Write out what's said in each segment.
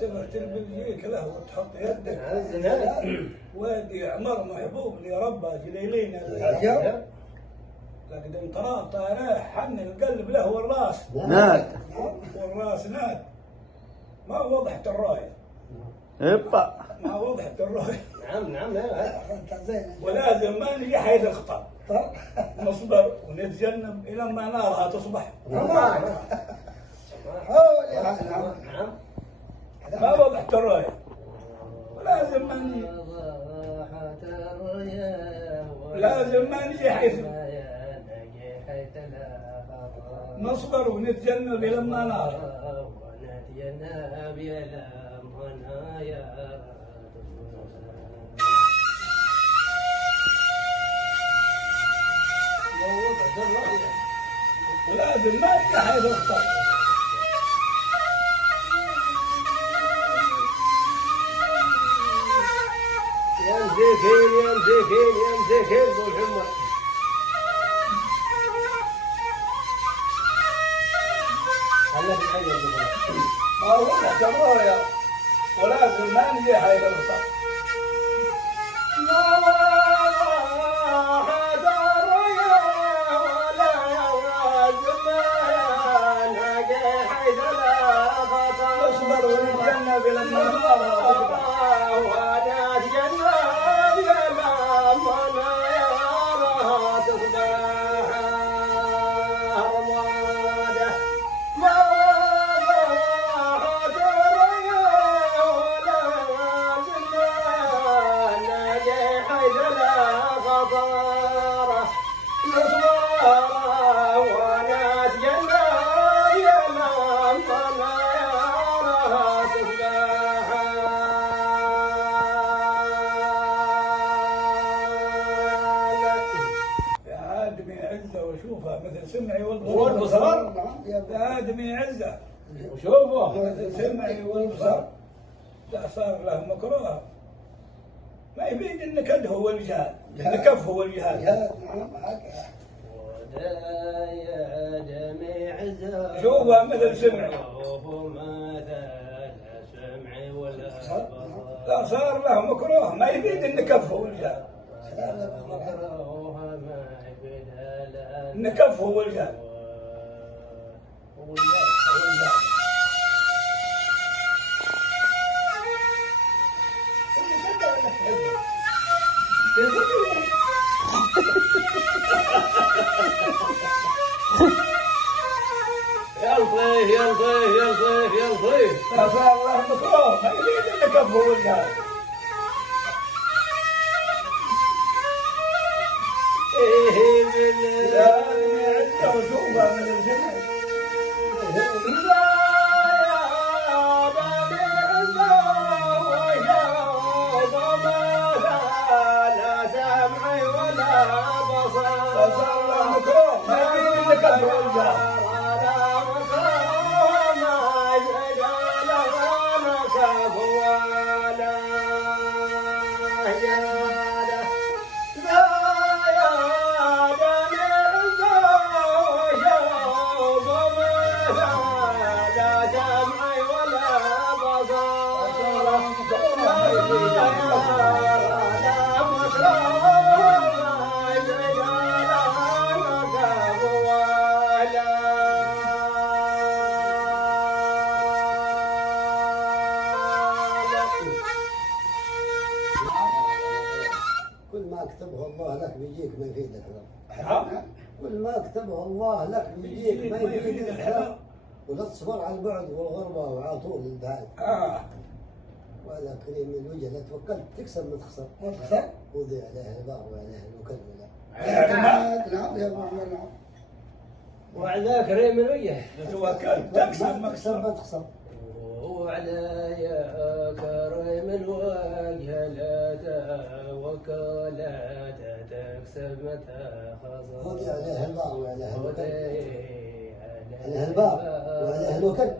تبعت البلجيك له وتحط يدك وادي عمر محبوب اللي ربى جليلين الحجر لقد طراب طارح حن القلب له والراس ناد والراس ناد ما وضحت الرايه ابا ما وضحت الرايه نعم ولازم ما نجي حيث الخطا نصبر ونتجنب الى ما نارها تصبح نعم ما وضحت الرايه ولازم ما نجي لازم ما نجي حيث نصبر ونتجنب الى ما نارها ونتجنب الى منايا ولازم ما نجي حيث الخطا يا مزيكين ابو محمد هلا في حاجه ما وضحت الرايه ولازم ما نجي حيث الخطا نصبر ونتجنب الى النار وشوفها مثل سمعي والبصر يا آدمي عزة وشوفه مثل سمعي والبصر لا صار له مكروه ما يفيد النكد هو الجهاد النكف هو الجهاد شوفها مثل سمعي لا صار له مكروه ما يفيد النكف هو الجهاد النكف هو الجهاد يا لطيف لا صار له مكروه ما يفيد النكف هو الجهاد وشوفها من الجنة لا سمعي ولا بصر لا صار له مكروه ما يفيد النكف هو الجهاد كل ما كتبه الله لك بيجيك ما يفيدك. كل ما كتبه الله لك بيجيك ما يفيدك. ولا تصبر على البعد والغربة وعلى طول البعد. وعلى كريم الوجه لا توكلت تكسب ما تخسر. ما تخسر؟ وضع عليه البار وعليه الوكل ولا. نعم يا ابو عمر نعم. وعلى كريم الوجه توكلت تكسب ما تخسر. وعلى يا كريم الوجه لا توكل لا تكسب متى خسر. وضع عليه البار وعليه الوكل. عليه البار وعليه الوكل.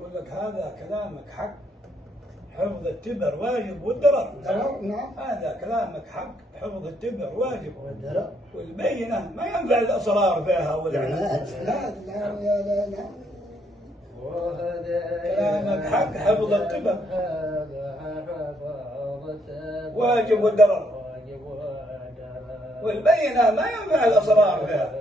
يقول لك هذا كلامك حق، حفظ التبر واجب والدرر. نعم. هذا كلامك حق، حفظ التبر واجب والدرر، والبينة ما ينفع الأسرار فيها والإعلانات. لا لا لا. كلامك حق، حفظ التبر واجب والدرر، والبينة ما ينفع الأسرار فيها.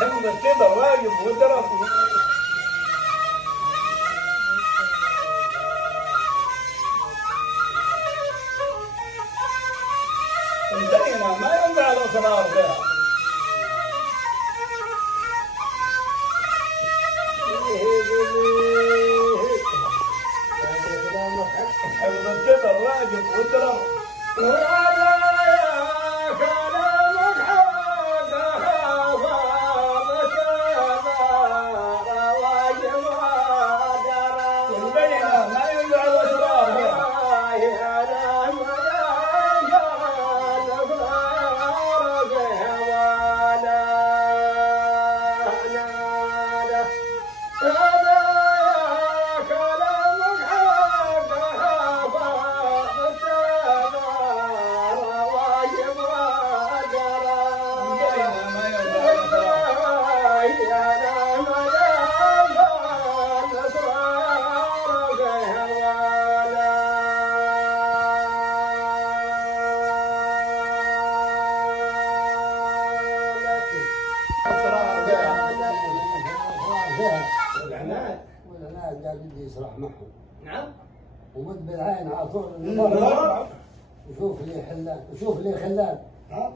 حفظ التبر واجب والدرر، البينة ما ينفع الأسرار فيها. حفظ التبر واجب والدرر، والبينة ما ينفع الأسرار فيها. والعناد قال بدي يسرح معهم. نعم. ومد بالعين على طول وشوف لي حلان وشوف لي خلان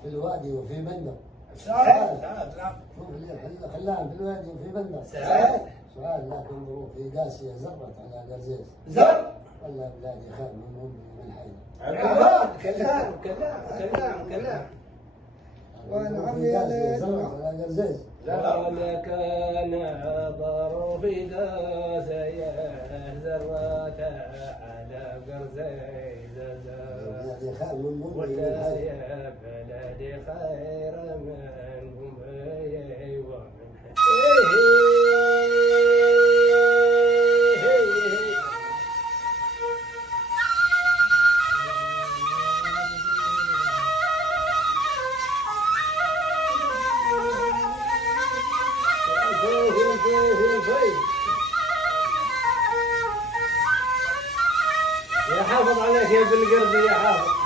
في الوادي وفي بندر. سعد نعم. شوف لي خلان في الوادي وفي بندر. سعاد لكن ظروفي قاسية زرت على قرزيز. زر ولا بلادي خير من أمي من حي. كلام. وانا عمي على قرزيز. لك نظر في ذا زرات على قرزيز بلادي خير من أمي ولا من حي. يا بلدي خير منكم ومن يا حافظ عليك يا بالقرب يا حافظ.